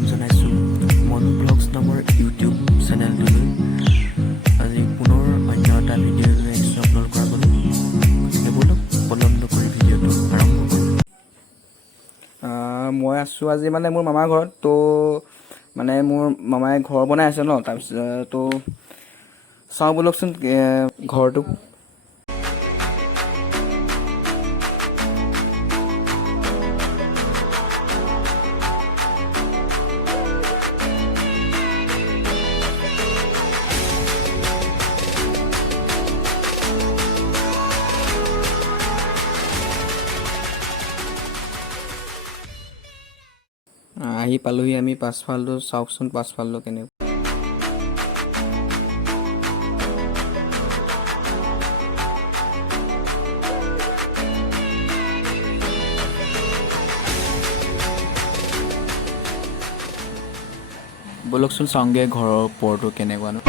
স্বাগতম জনাইছোঁ মনু ব্লগছ নামৰ ইউটিউব চেনেলটোলৈ। আজি পুনৰ অন্য এটা ভিডিঅ' লৈ আহিছোঁ আপলোড কৰাবলৈ। সেইবোৰক পলম নকৰি ভিডিঅ'টো আৰম্ভ কৰোঁ। মই আছোঁ আজি মোৰ মামাৰ ঘৰত। তো মোৰ মামাই ঘৰ বনাই আছে ন, তাৰপিছত তো চাওঁ ব'লকচোন ঘৰটো। আহি পালোহি আমি পাছফালটো, চাওকচোন পাছফালটো কেনেকুৱা। ব'লকচোন চাওঁগৈ ঘৰৰ ওপৰটো কেনেকুৱানো।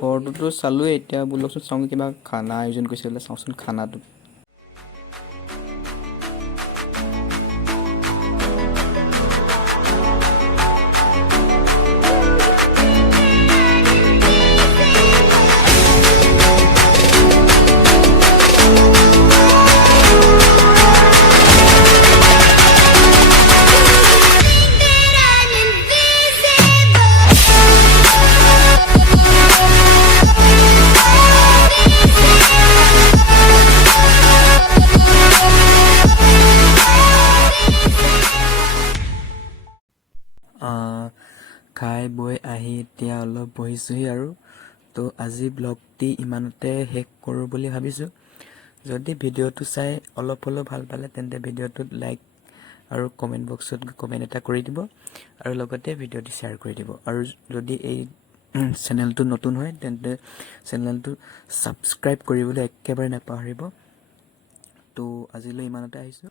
ঘৰটোতো চালোঁৱেই, এতিয়া ব'লকচোন চাওঁ কিবা খানা আয়োজন কৰিছে বোলে, চাওঁচোন খানাটো। খাই বৈ আহি এতিয়া অলপ বহিছোঁহি আৰু। তো আজি ব্লগটি ইমানতে শেষ কৰোঁ বুলি ভাবিছোঁ। যদি ভিডিঅ'টো চাই অলপ হ'লেও ভাল পালে তেন্তে ভিডিঅ'টোত লাইক আৰু কমেণ্ট বক্সত কমেণ্ট এটা কৰি দিব, আৰু লগতে ভিডিঅ'টি শ্বেয়াৰ কৰি দিব। আৰু যদি এই চেনেলটো নতুন হয় তেন্তে চেনেলটো ছাবস্ক্ৰাইব কৰিবলৈ একেবাৰে নাপাহৰিব। তো আজিলৈ ইমানতে আহিছোঁ।